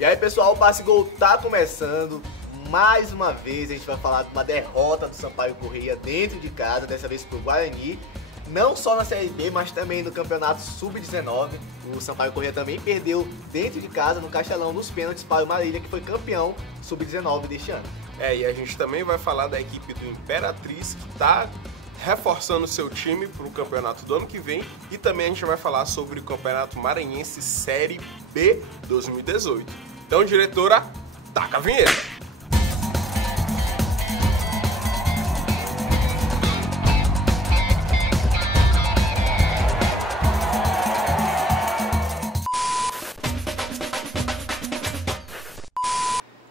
E aí, pessoal, o Passe Gol tá começando. Mais uma vez a gente vai falar de uma derrota do Sampaio Corrêa dentro de casa, dessa vez pro Guarani. Não só na Série B, mas também no Campeonato Sub-19. O Sampaio Corrêa também perdeu dentro de casa, no Castelão, nos pênaltis para o Marília, que foi campeão Sub-19 deste ano. E a gente também vai falar da equipe do Imperatriz, que está reforçando seu time para o campeonato do ano que vem. E também a gente vai falar sobre o Campeonato Maranhense Série B 2018. Então, diretora, taca a vinheta!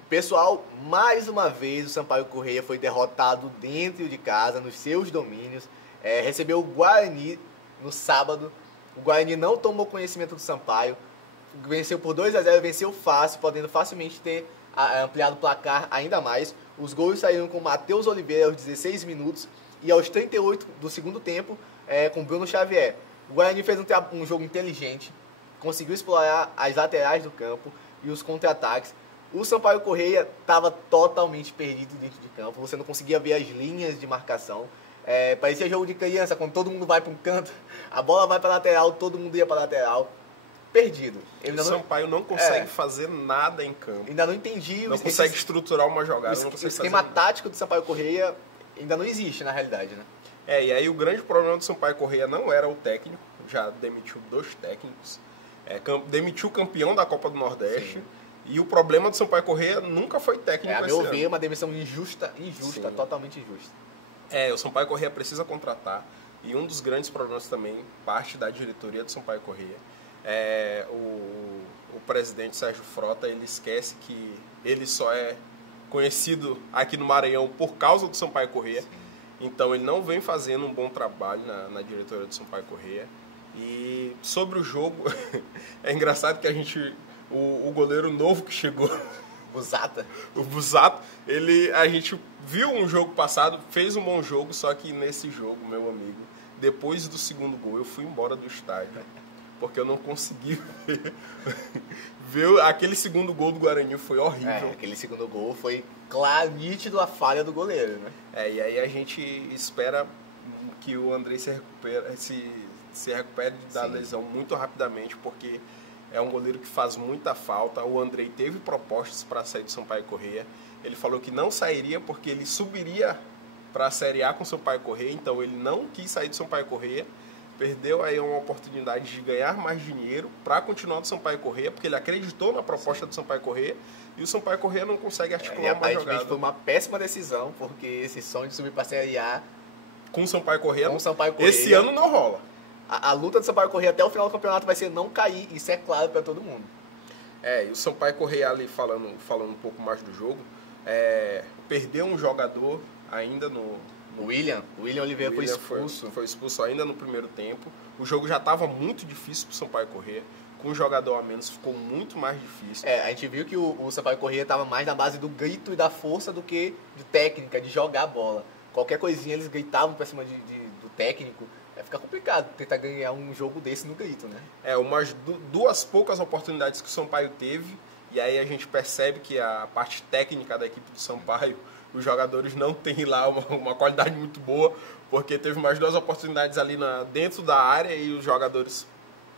Pessoal, mais uma vez o Sampaio Corrêa foi derrotado dentro de casa, nos seus domínios. Recebeu o Guarani no sábado. O Guarani não tomou conhecimento do Sampaio. Venceu por 2-0, venceu fácil, podendo facilmente ter ampliado o placar ainda mais. Os gols saíram com Matheus Oliveira aos 16 minutos e aos 38 do segundo tempo com Bruno Xavier. O Guarani fez um jogo inteligente, conseguiu explorar as laterais do campo e os contra-ataques. O Sampaio Corrêa estava totalmente perdido dentro de campo, você não conseguia ver as linhas de marcação. Parecia jogo de criança, quando todo mundo vai para um canto, a bola vai para a lateral, todo mundo ia para a lateral. Perdido. O Sampaio não consegue fazer nada em campo. Ainda não entendi. Não consegue estruturar uma jogada. O esquema tático do Sampaio Corrêa ainda não existe na realidade, né? E aí o grande problema do Sampaio Corrêa não era o técnico, já demitiu 2 técnicos, demitiu o campeão da Copa do Nordeste. Sim. E o problema do Sampaio Corrêa nunca foi técnico esse ano. A meu ver, uma demissão injusta, totalmente injusta. O Sampaio Corrêa precisa contratar. E um dos grandes problemas também, parte da diretoria do Sampaio Corrêa, o presidente Sérgio Frota, ele esquece que ele só é conhecido aqui no Maranhão por causa do Sampaio Corrêa. Sim. Então ele não vem fazendo um bom trabalho na diretoria do Sampaio Corrêa. E sobre o jogo, é engraçado que o goleiro novo que chegou, o Busato, a gente viu um jogo passado, fez um bom jogo, só que nesse jogo, meu amigo, depois do segundo gol, eu fui embora do estádio, porque eu não consegui ver aquele segundo gol do Guarani, foi horrível. Aquele segundo gol foi claro, nítido a falha do goleiro, né? E aí a gente espera que o Andrei se recupere da lesão muito rapidamente, porque é um goleiro que faz muita falta. O Andrei teve propostas para sair do Sampaio Corrêa. Ele falou que não sairia porque ele subiria para a Série A com o Sampaio Corrêa. Então ele não quis sair do Sampaio Corrêa. Perdeu aí uma oportunidade de ganhar mais dinheiro para continuar do Sampaio Corrêa, porque ele acreditou na proposta do Sampaio Corrêa. E o Sampaio Corrêa não consegue articular uma jogada. Foi uma péssima decisão, porque esse sonho de subir para a Série A com o Sampaio Corrêa, Corrêa, esse ano não rola. A luta do Sampaio Corrêa até o final do campeonato vai ser não cair, isso é claro para todo mundo. E o Sampaio Corrêa ali, falando um pouco mais do jogo, perdeu um jogador ainda no... O William Oliveira foi expulso. Foi expulso ainda no primeiro tempo. O jogo já estava muito difícil para o Sampaio Corrêa. Com um jogador a menos ficou muito mais difícil. A gente viu que o Sampaio Corrêa estava mais na base do grito e da força do que de técnica, de jogar a bola. Qualquer coisinha eles gritavam para cima do técnico. Fica complicado tentar ganhar um jogo desse no grito, né? Umas duas poucas oportunidades que o Sampaio teve, e aí a gente percebe que a parte técnica da equipe do Sampaio, os jogadores não têm lá uma qualidade muito boa, porque teve mais 2 oportunidades ali dentro da área e os jogadores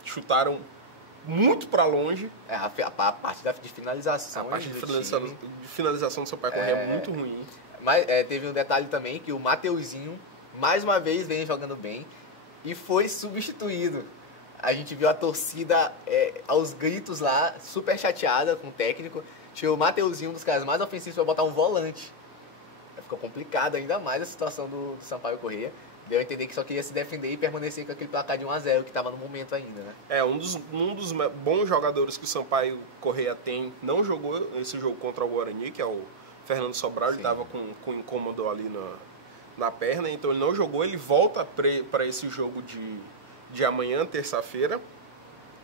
chutaram muito para longe. A parte de finalização. A parte de finalização do Sampaio Corrêa é muito ruim. Mas teve um detalhe também, que o Mateuzinho, mais uma vez, vem jogando bem. E foi substituído. A gente viu a torcida aos gritos lá, super chateada com o técnico. Tirou o Mateuzinho, um dos caras mais ofensivos, para botar um volante. Ficou complicado ainda mais a situação do Sampaio Corrêa. Deu a entender que só queria se defender e permanecer com aquele placar de 1-0 que estava no momento ainda, né? Um dos bons jogadores que o Sampaio Corrêa tem não jogou esse jogo contra o Guarani, que é o Fernando Sobral. Ele estava com incômodo ali na perna, então ele não jogou. Ele volta para esse jogo de amanhã, terça-feira.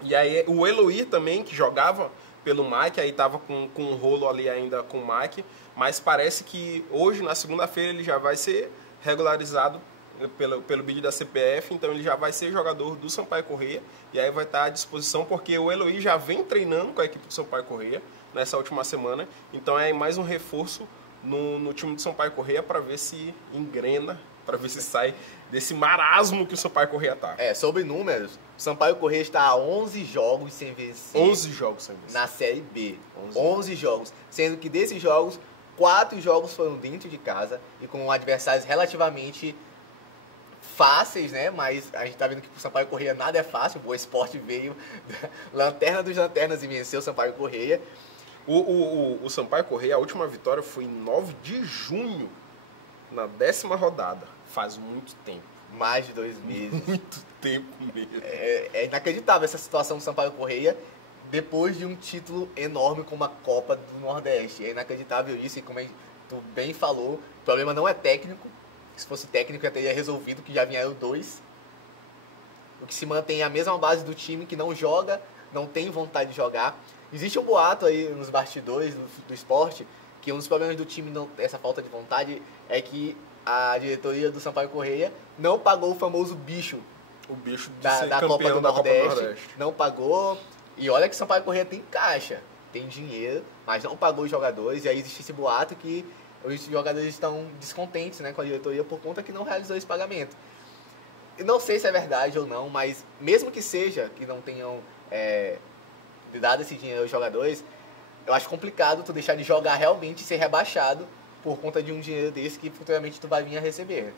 E aí o Eloir também, que jogava pelo Mike, aí estava com um rolo ali ainda com o Mike, mas parece que hoje, na segunda-feira, ele já vai ser regularizado pelo bid da CPF, então ele já vai ser jogador do Sampaio Corrêa e aí vai estar à disposição, porque o Eloy já vem treinando com a equipe do Sampaio Corrêa nessa última semana, então é mais um reforço no time do Sampaio Corrêa para ver se engrena, para ver se sai desse marasmo que o Sampaio Corrêa está. Sobre números, o Sampaio Corrêa está a 11 jogos sem vencer. 11 jogos sem vencer. Na Série B. 11 jogos. Sendo que desses jogos, 4 jogos foram dentro de casa e com adversários relativamente fáceis, né? Mas a gente tá vendo que pro Sampaio Corrêa nada é fácil. O Boa Esporte veio, lanterna dos lanternas, e venceu o Sampaio Corrêa. O Sampaio Corrêa, a última vitória foi em 9 de junho, na 10ª rodada. Faz muito tempo. Mais de 2 meses. Muito tempo mesmo. É inacreditável essa situação do Sampaio Corrêa depois de um título enorme como a Copa do Nordeste. É inacreditável isso, e como tu bem falou, o problema não é técnico. Se fosse técnico já teria resolvido, que já vieram 2. O que se mantém é a mesma base do time, que não joga, não tem vontade de jogar. Existe um boato aí nos bastidores do esporte, que um dos problemas do time, essa falta de vontade, é que a diretoria do Sampaio Corrêa não pagou o famoso bicho. O bicho de da ser Copa campeão do da Copa do Nordeste. Nordeste. Não pagou. E olha que o Sampaio Corrêa tem caixa, tem dinheiro, mas não pagou os jogadores. E aí existe esse boato que os jogadores estão descontentes, né, com a diretoria por conta que não realizou esse pagamento. Eu não sei se é verdade ou não, mas mesmo que seja, que não tenham dado esse dinheiro aos jogadores, eu acho complicado tu deixar de jogar realmente e ser rebaixado por conta de um dinheiro desse que futuramente tu vai vir a receber.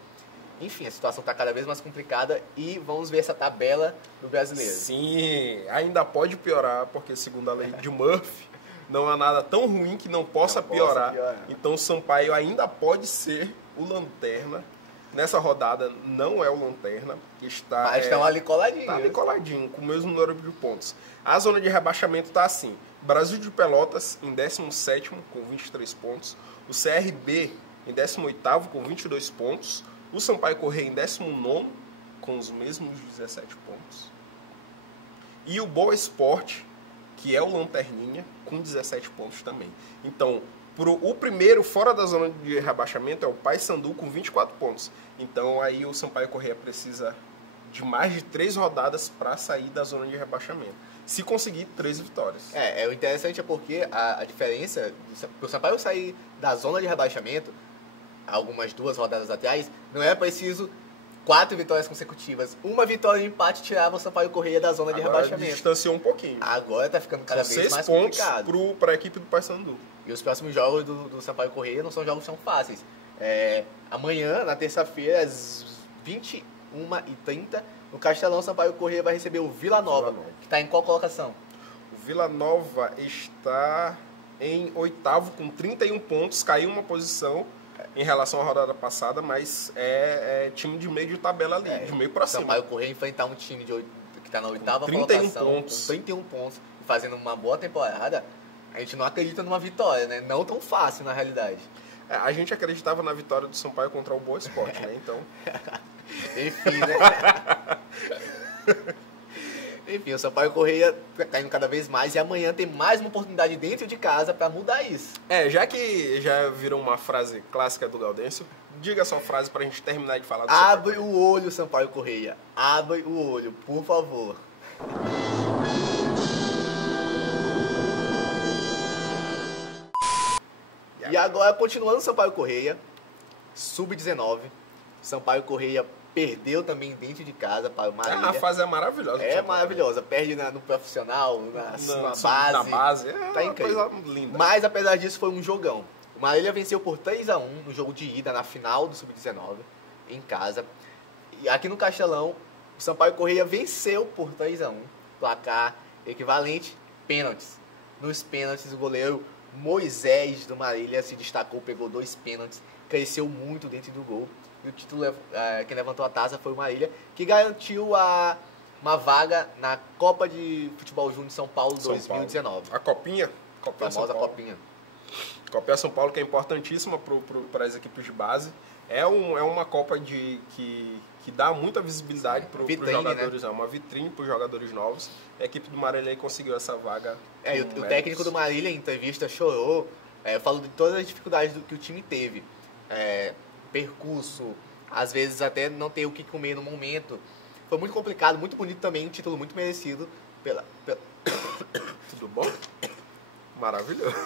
Enfim, a situação está cada vez mais complicada e vamos ver essa tabela do brasileiro. Sim, ainda pode piorar, porque segundo a lei de Murphy, não há nada tão ruim que não possa piorar. Então o Sampaio ainda pode ser o lanterna. Nessa rodada não é o lanterna, que está... Mas estão ali coladinhos. Está ali coladinho, com o mesmo número de pontos. A zona de rebaixamento está assim. Brasil de Pelotas em 17º com 23 pontos. O CRB em 18º com 22 pontos. O Sampaio Corrêa em 19º com os mesmos 17 pontos. E o Boa Esporte, que é o lanterninha, com 17 pontos também. Então, o primeiro fora da zona de rebaixamento é o Paysandu com 24 pontos. Então aí o Sampaio Corrêa precisa de mais de 3 rodadas para sair da zona de rebaixamento. Se conseguir 3 vitórias. O interessante é porque a diferença, para o Sampaio sair da zona de rebaixamento, algumas 2 rodadas atrás, não era preciso 4 vitórias consecutivas. Uma vitória e um empate tirava o Sampaio Corrêa da zona de rebaixamento. Distanciou um pouquinho. Agora tá ficando cada vez mais complicado. 6 pontos para a equipe do Paysandu. E os próximos jogos do Sampaio Corrêa não são jogos tão fáceis. Amanhã, na terça-feira, às 21h30, no Castelão, Sampaio Corrêa vai receber o Vila Nova, que está em qual colocação? O Vila Nova está em 8º com 31 pontos, caiu uma posição em relação à rodada passada, mas é time de meio de tabela ali, de meio para cima. Sampaio Corrêa enfrentar um time que está na 8ª colocação, com 31 pontos, fazendo uma boa temporada, a gente não acredita numa vitória, né? Não tão fácil, na realidade. A gente acreditava na vitória do Sampaio contra o Boa Esporte, né? Então... Enfim, né? Enfim, o Sampaio Corrêa tá caindo cada vez mais e amanhã tem mais uma oportunidade dentro de casa para mudar isso. Já que já virou uma frase clássica do Gaudêncio, diga a sua frase pra gente terminar de falar do Abre o olho, Sampaio Corrêa. Abre o olho, por favor. E agora, continuando o Sampaio Corrêa, sub-19, Sampaio Corrêa perdeu também dentro de casa para o Marília. A fase é maravilhosa. Maravilhosa. Perde no profissional, na base. Na base. Tá incrível. Coisa linda. Mas, apesar disso, foi um jogão. O Marília venceu por 3-1 no jogo de ida, na final do Sub-19, em casa. E aqui no Castelão, o Sampaio Corrêa venceu por 3-1. Placar equivalente, pênaltis. Nos pênaltis, o goleiro Moisés do Marília se destacou, pegou 2 pênaltis, cresceu muito dentro do gol. E o título, quem levantou a taça foi o Marília, que garantiu uma vaga na Copa de Futebol Júnior de São Paulo 2019. A Copinha? A famosa Copinha. Copinha São Paulo, que é importantíssima para as equipes de base. É uma Copa que dá muita visibilidade para os jogadores. Né? É uma vitrine para os jogadores novos. A equipe do Marília conseguiu essa vaga. O técnico do Marília, em entrevista, chorou. Falou de todas as dificuldades que o time teve. Percurso, às vezes até não ter o que comer no momento. Foi muito complicado, muito bonito também, um título muito merecido pela... Tudo bom? Maravilhoso.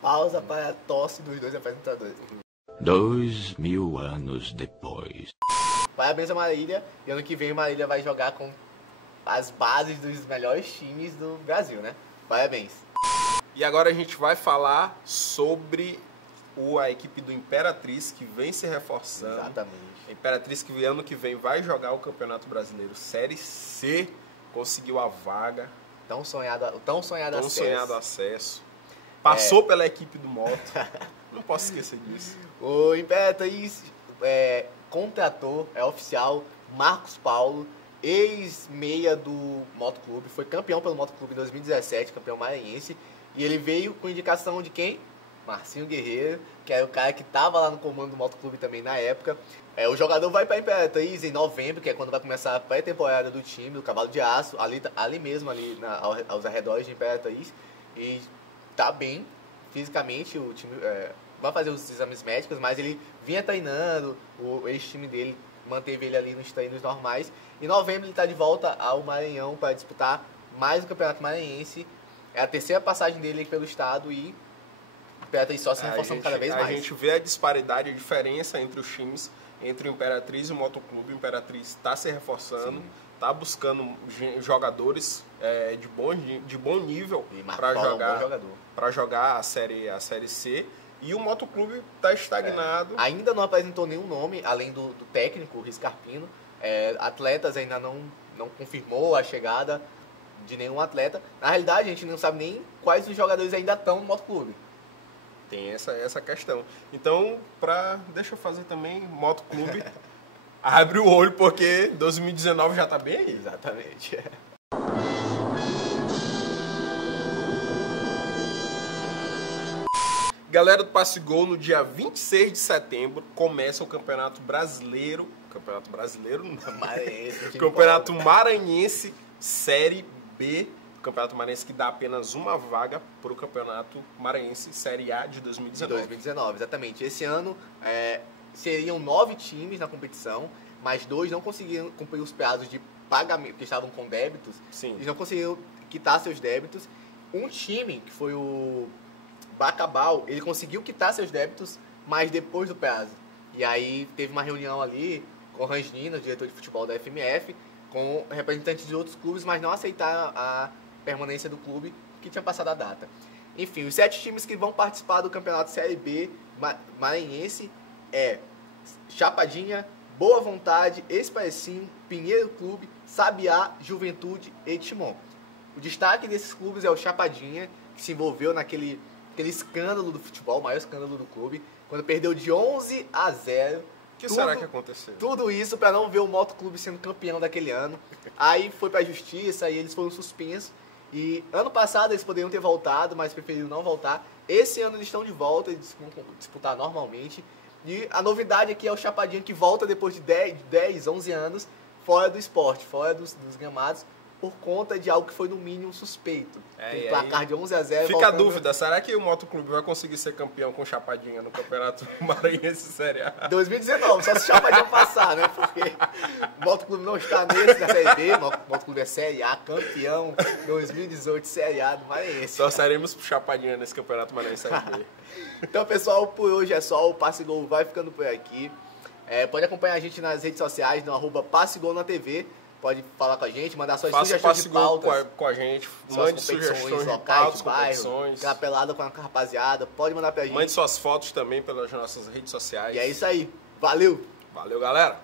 Pausa para a tosse dos dois apresentadores. 2000 anos depois. Parabéns a Marília, e ano que vem a Marília vai jogar com as bases dos melhores times do Brasil, né? Parabéns. E agora a gente vai falar sobre a equipe do Imperatriz, que vem se reforçando. Exatamente. A Imperatriz que ano que vem vai jogar o Campeonato Brasileiro Série C, conseguiu a vaga. Tão sonhado acesso. Passou pela equipe do Moto. Não posso esquecer disso. O Imperatriz contratou, é oficial, Marcos Paulo, ex-meia do Moto Clube, foi campeão pelo Moto Clube em 2017, campeão maranhense, e ele veio com indicação de quem? Marcinho Guerreiro, que era o cara que estava lá no comando do Moto Clube também na época. O jogador vai para a Imperatriz em novembro, que é quando vai começar a pré-temporada do time, do Cavalo de Aço, ali mesmo, aos arredores de Imperatriz, e tá bem fisicamente, o time vai fazer os exames médicos, mas ele vinha treinando, o ex-time dele manteve ele ali nos treinos normais. Em novembro ele está de volta ao Maranhão para disputar mais o Campeonato Maranhense. É a terceira passagem dele pelo estado e o Imperatriz só se reforçando cada vez mais. A gente vê a disparidade, a diferença entre os times, entre o Imperatriz e o Motoclube. O Imperatriz está se reforçando, está buscando jogadores de bom nível para jogar a série C. E o Motoclube está estagnado. Ainda não apresentou nenhum nome, além do técnico, o Riscarpino. Atletas ainda não confirmou a chegada de nenhum atleta. Na realidade, a gente não sabe nem quais os jogadores ainda estão no Motoclube. Tem essa questão. Então, deixa eu fazer também Motoclube. Abre o olho, porque 2019 já está bem aí. Exatamente. Galera do Passe Gol, no dia 26 de setembro começa o Campeonato Brasileiro. Campeonato Maranhense Série B. Campeonato Maranhense que dá apenas uma vaga para o Campeonato Maranhense Série A de 2019. 2019, exatamente. Esse ano seriam 9 times na competição, mas 2 não conseguiram cumprir os prazos de pagamento, porque estavam com débitos. Sim. Eles não conseguiram quitar seus débitos. Um time, que foi o Bacabal, ele conseguiu quitar seus débitos, mas depois do prazo. E aí teve uma reunião ali com o Rangnino, diretor de futebol da FMF, com representantes de outros clubes, mas não aceitaram a permanência do clube que tinha passado a data. Enfim, os 7 times que vão participar do Campeonato Série B maranhense Chapadinha, Boa Vontade, Espacinho, Pinheiro Clube, Sabiá, Juventude e Timon. O destaque desses clubes é o Chapadinha, que se envolveu naquele escândalo do futebol, o maior escândalo do clube, quando perdeu de 11-0. O que será que aconteceu? Tudo isso para não ver o Motoclube sendo campeão daquele ano. Aí foi para a justiça e eles foram suspensos. E ano passado eles poderiam ter voltado, mas preferiram não voltar. Esse ano eles estão de volta, eles vão disputar normalmente. E a novidade aqui é o Chapadinha, que volta depois de 10, 11 anos fora do esporte, fora dos gramados, por conta de algo que foi no mínimo suspeito. Tem placar de 11-0. Fica a dúvida, será que o Motoclube vai conseguir ser campeão com Chapadinha no Campeonato Maranhense Série A? 2019, só se o Chapadinha passar, né? Porque o Motoclube não está na Série B, o Motoclube é Série A, campeão 2018 Série A do Maranhense. Torceremos pro Chapadinha nesse Campeonato Maranhense Série B. Então, pessoal, por hoje é só. O Passe Gol vai ficando por aqui. Pode acompanhar a gente nas redes sociais, no @PasseGol na TV. Pode falar com a gente, mandar suas sugestões de pautas. Com a gente, mande sugestões locais, de bairro, aquela pelada com a rapaziada, pode mandar pra gente. Mande suas fotos também pelas nossas redes sociais. E é isso aí. Valeu! Valeu, galera!